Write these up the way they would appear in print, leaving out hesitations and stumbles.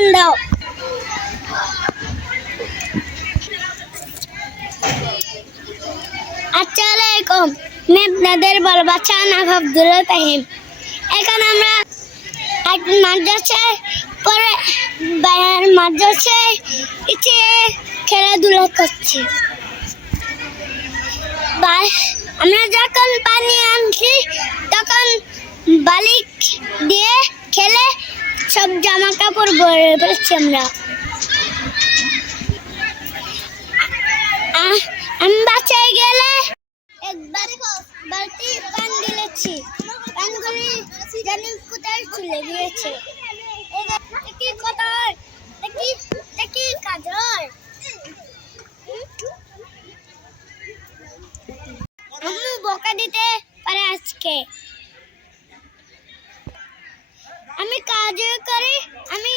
টান দাও। আসসালামু আলাইকুম, আমি আপনাদের বড় বাচ্চা নাম আব্দুল্লাহ তাহিম। এখন আমরা মাদ্রাসায় পরে মাদ্রাসায় এসে খেলাধুলা করছি। আমরা যখন পানি আনছি তখন বালি দিয়ে খেলে সব জামা কাপড় ভরে ফেলছি। আমি বাসায় গেলে একবার বালতি পানি ঢেলেছি, পানগুলি জানি কোথায় চলে গিয়েছে। কি কথা হয়, কি কাজ হয়? আম্মু বকা দিতে পারে আজকে। আমি কাজ করি, আমি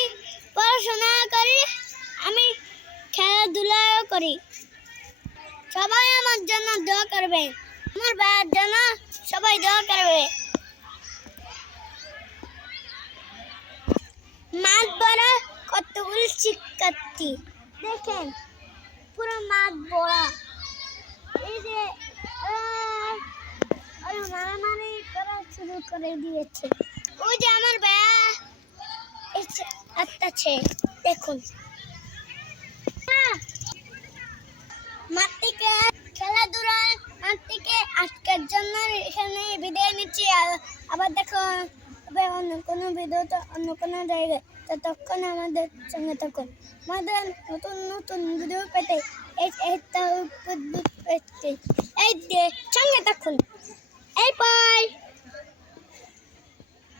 পড়াশোনা করি, আমি খেলাধুলাও করি। সবাই আমার জন্য দোয়া করবে, আমার ভাইয়ের জন্য সবাই দোয়া করবে। মাঠ ভরা কতগুলি শিক্ষার্থী, দেখেন পুরো মাঠ ভরা। এই যে মারামারি করা শুরু করে দিয়েছে। ওই যে আমার ভাইয়া আসছে, দেখুন। মাঠ থেকে খেলাধুলা, মাঠ থেকে আজকের জন্য এখানে বিদায় নিচ্ছি। আবার দেখো অন্য কোনো ভিডিও, তো অন্য কোনো জায়গায়। ততক্ষণ আমাদের সঙ্গে থাকুন। আমাদের নতুন নতুন ভিডিও পেতে এই সঙ্গে থাকুন। এই বাই।